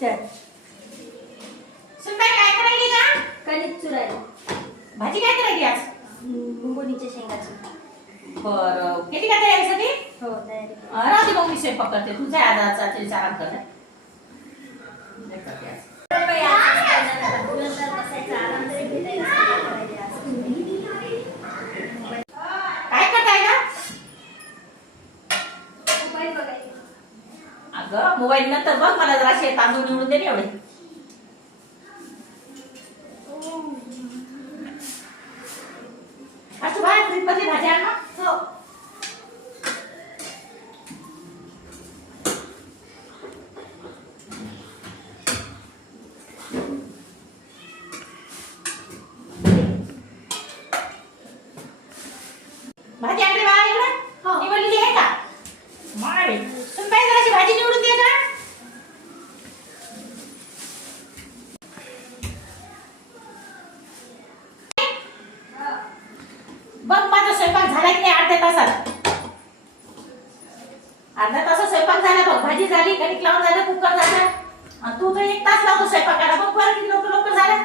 चल. सुनबाई काय करायली का? कणिक चुरायला. भाजी काय करायली आज? मुंगोनीच्या शेंगाची. बरं किती का तयारीसाठी? हो तयारी. राहते मग मी स्वयंपाक करते. तुझ्या आधाचा आराम कर. काय करताय का? अगं मोबाईल नंतर बघ, मला जरा शेत तांदूळ निवडून दे एवढे. असं बाय फ्रीज मध्ये भाजी आण ना. हो. भाजी आणली बाळा इकडे. हो. निवडलेली आहे का? मारे सुनबाई जराशी भाजी निवडून दे का? बघ माझा स्वयंपाक झाला की नाही अर्ध्या तासात. अर्ध्या तासात स्वयंपाक झाला बघ. भाजी झाली, कणिक लावून झालं, कुकर झालं. आणि तू तर 1 तास लावतो स्वयंपाकाला. बघ बरं किती लवकर झालं.